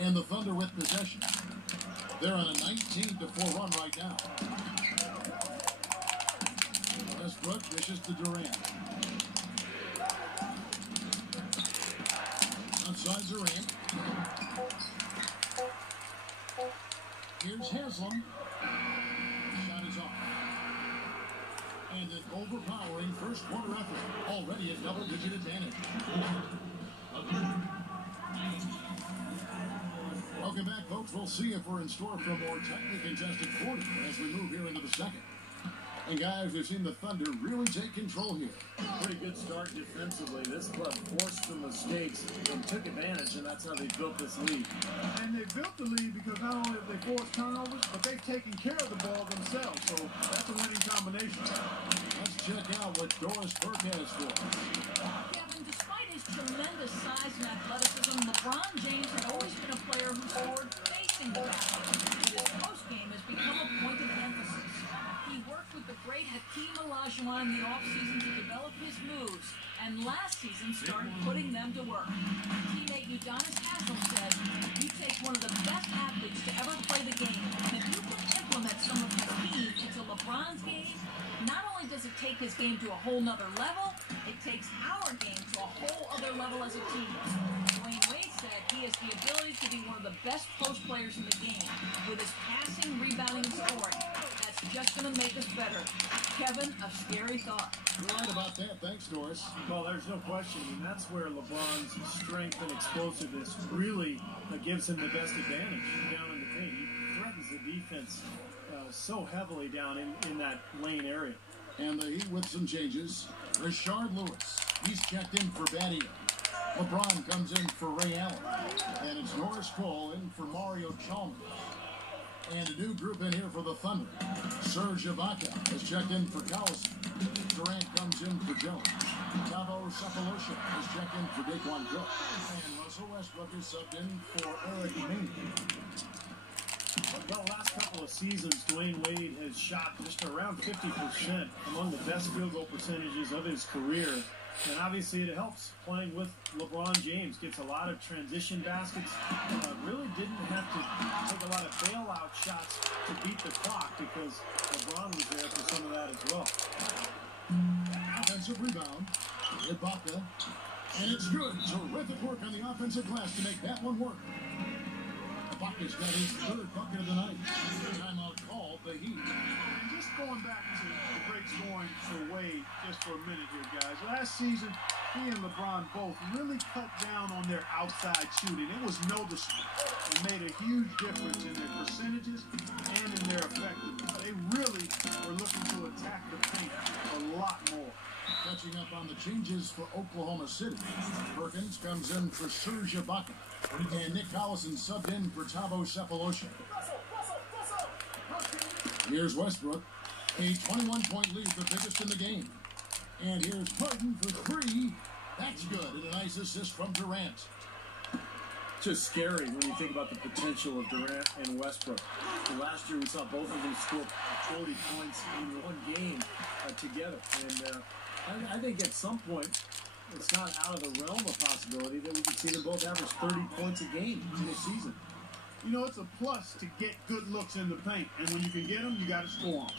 And the Thunder with possession. They're on a 19-4 run right now. Westbrook dishes to Durant. Outside Durant. Here's Haslam. Shot is off. And an overpowering first quarter effort. Already a double-digit advantage. Welcome back, folks. We'll see if we're in store for a more tightly contested quarter as we move here into the second. And guys, we've seen the Thunder really take control here. Pretty good start defensively. This club forced the mistakes and took advantage, and that's how they built this lead. And they built the lead because not only have they forced turnovers, but they've taken care of the ball themselves. So that's a winning combination. Let's check out what Doris Burke has for us. Kevin, despite his tremendous size and athleticism, LeBron James had always been a player who scored facing the basket. But his postgame has become a point of emphasis. He worked with the great Hakeem Olajuwon in the offseason to develop his moves, and last season started putting them to work. Teammate Udonis Haslem said, "You take one of the best athletes to ever play the game, and if you can implement some of Hakeem into LeBron's game, not only does it take his game to a whole nother level, it takes our game to a whole other level as a team." Dwayne Wade said he has the ability to be one of the best post players in the game. With his passing, rebounding, and scoring, that's just going to make us better. Kevin, a scary thought. You're right about that. Thanks, Doris. Well, there's no question, and that's where LeBron's strength and explosiveness really gives him the best advantage down in the paint. He threatens the defense so heavily down in that lane area. And the Heat with some changes. Rashard Lewis. He's checked in for Badia. LeBron comes in for Ray Allen. And it's Norris Cole in for Mario Chalmers. And a new group in here for the Thunder. Serge Ibaka has checked in for Collison. Durant comes in for Jones. Tavo Sapolosha has checked in for Daquan Cook. And Russell Westbrook is subbed in for Eric Maney. Well, last couple of seasons, Dwayne Wade has shot just around 50%, among the best field goal percentages of his career. And obviously it helps playing with LeBron James. Gets a lot of transition baskets. Really didn't have to take a lot of bailout shots to beat the clock because LeBron was there for some of that as well. Offensive rebound. Ibaka. And it's good. Terrific work on the offensive glass to make that one work. Ibaka's got his third bucket of the night. Timeout called the Heat. And just going back to the great scoring for Wade just for a minute here, guys. Last season, he and LeBron both really cut down on their outside shooting. It was noticeable. It made a huge difference in their percentages and in their effectiveness. They really were looking to attack the paint a lot more. Catching up on the changes for Oklahoma City. Perkins comes in for Serge Ibaka. And Nick Collison subbed in for Tavo Sapolosha. Here's Westbrook. A 21-point lead, the biggest in the game. And here's Harden for three. That's good. And a nice assist from Durant. Just scary when you think about the potential of Durant and Westbrook. Last year we saw both of them score 40 points in one game together. And I think at some point it's not out of the realm of possibility that we could see them both average 30 points a game this season. You know, it's a plus to get good looks in the paint. And when you can get them, you got to score them.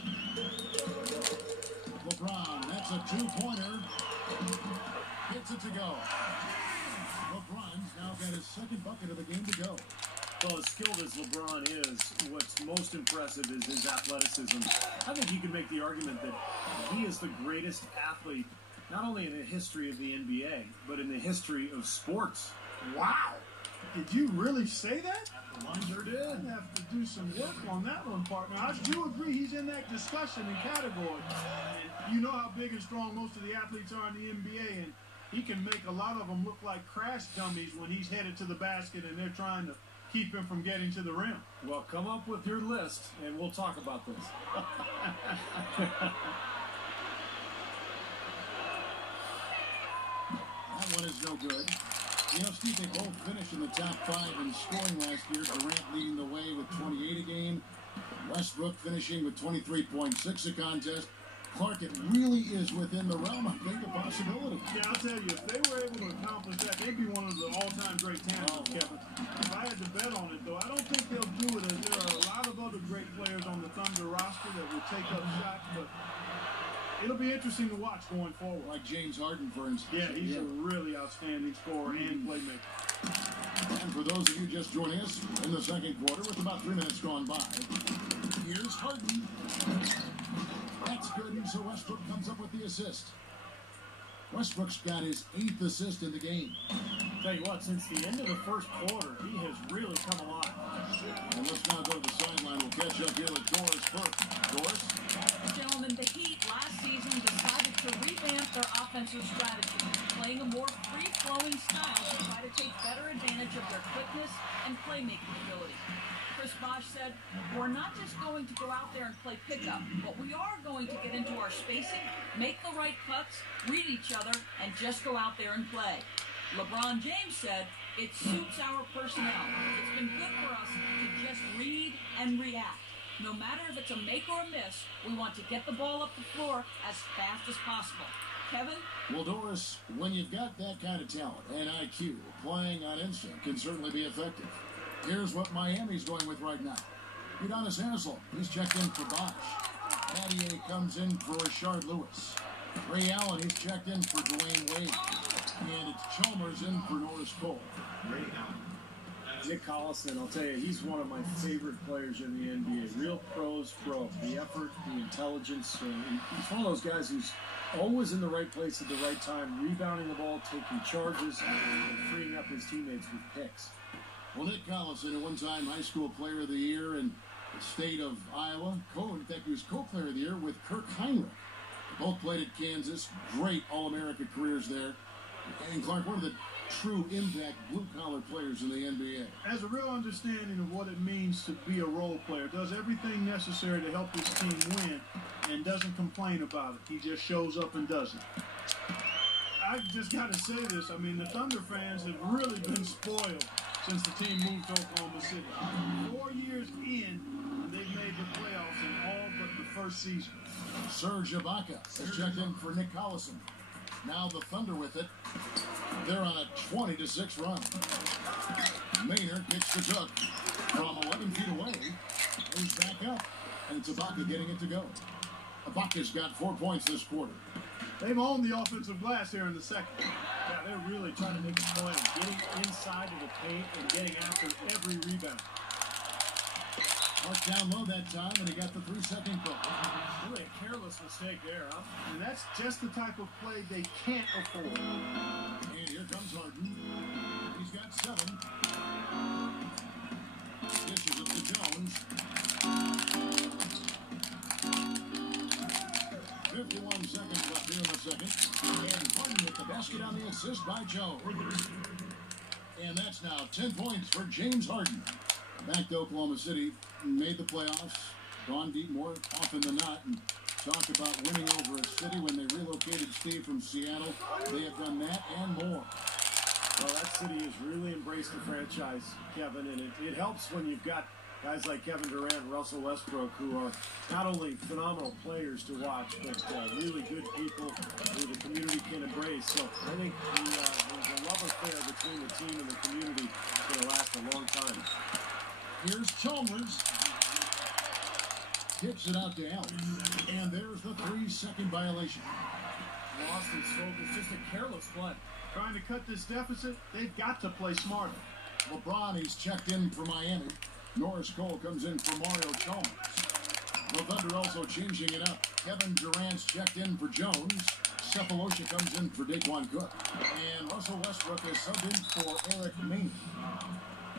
LeBron, that's a two-pointer. Gets it to go. LeBron's now got his second bucket of the game to go. Well, as skilled as LeBron is, what's most impressive is his athleticism. I think you can make the argument that he is the greatest athlete, not only in the history of the NBA, but in the history of sports. Wow. Did you really say that? Sure did. I'd have to do some work on that one, partner. I do agree he's in that discussion and category. And you know how big and strong most of the athletes are in the NBA, and he can make a lot of them look like crash dummies when he's headed to the basket and they're trying to keep him from getting to the rim. Well, come up with your list, and we'll talk about this. That one is no good. You know, Steve, they both finished in the top five in scoring last year. Durant leading the way with 28 a game. Westbrook finishing with 23.6 a contest. Clark, it really is within the realm, I think, of possibility. Yeah, I'll tell you, if they were able to accomplish that, they'd be one of the all-time great talents, Kevin. If I had to bet interesting to watch going forward. Like James Harden, for instance. Yeah, he's a really outstanding scorer and playmaker. And for those of you just joining us in the second quarter, with about 3 minutes gone by, here's Harden. That's good, and so Westbrook comes up with the assist. Westbrook's got his 8th assist in the game. Tell you what, since the end of the first quarter, he has really come alive. And let's now go to the sideline. We'll catch up here with Doris first. Doris? Gentlemen, the Heat last season decided to revamp their offensive strategy, playing a more free-flowing style to try to take better advantage of their quickness and playmaking ability. Chris Bosh said, we're not just going to go out there and play pickup, but we are going to get into our spacing, make the right cuts, read each other, and just go out there and play. LeBron James said, it suits our personnel. It's been good for us to just read and react. No matter if it's a make or a miss, we want to get the ball up the floor as fast as possible. Kevin? Well, Doris, when you've got that kind of talent and IQ, playing on instinct can certainly be effective. Here's what Miami's going with right now. Udonis Haslem, he's checked in for Bosh. Battier comes in for Rashard Lewis. Ray Allen, he's checked in for Dwayne Wade. And it's Chalmers in for Norris Cole. Ray Allen. Nick Collison, I'll tell you, he's one of my favorite players in the NBA. Real pro. The effort, the intelligence. He's one of those guys who's always in the right place at the right time, rebounding the ball, taking charges, and freeing up his teammates with picks. Well, Nick Collison, a one-time high school player of the year in the state of Iowa. In fact, he was co-player of the year with Kirk Heinrich. Both played at Kansas. Great All-America careers there. And Clark, one of the true impact blue-collar players in the NBA. Has a real understanding of what it means to be a role player. Does everything necessary to help his team win and doesn't complain about it. He just shows up and does it. I've just got to say this. I mean, the Thunder fans have really been spoiled since the team moved to Oklahoma City. 4 years in, they've made the playoffs in all but the first season. Serge Ibaka has checked in for Nick Collison. Now the Thunder with it. They're on a 20-6 run. Maynard kicks the duck from 11 feet away. Moves back up, and it's Ibaka getting it to go. Ibaka's got 4 points this quarter. They've owned the offensive glass here in the second. Yeah, they're really trying to make a play, getting inside of the paint and getting after every rebound. Marked down low that time, and he got the 3-second goal. Really a careless mistake there, huh? And that's just the type of play they can't afford. And here comes Harden. He's got 7. Dishes it to Jones. 51 seconds left here in the second. And Harden with the basket on the assist by Jones. And that's now 10 points for James Harden. Back to Oklahoma City, made the playoffs, gone deep more often than not, and talk about winning over a city when they relocated Steve from Seattle. They have done that and more. Well, that city has really embraced the franchise, Kevin, and it helps when you've got guys like Kevin Durant and Russell Westbrook, who are not only phenomenal players to watch, but really good people who the community can embrace. So I think the love affair between the team and the community is going to last a long time. Here's Chalmers. Kicks it out to Allen. And there's the 3-second violation. Lost his focus, just a careless play. Trying to cut this deficit, they've got to play smarter. LeBron, he's checked in for Miami. Norris Cole comes in for Mario Chalmers. The Thunder also changing it up. Kevin Durant's checked in for Jones. Cephalosha comes in for Daquan Cook. And Russell Westbrook is subbed in for Eric Maynard.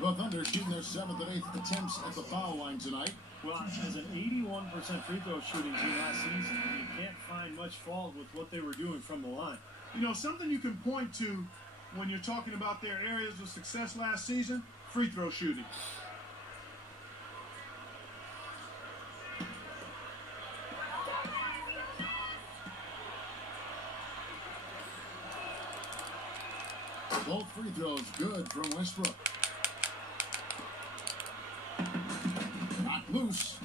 The Thunder shooting their 7th and 8th attempts at the foul line tonight. Well, as an 81% free throw shooting team last season, you can't find much fault with what they were doing from the line. You know, something you can point to when you're talking about their areas of success last season, free throw shooting. Both free throws good from Westbrook. Knocked loose.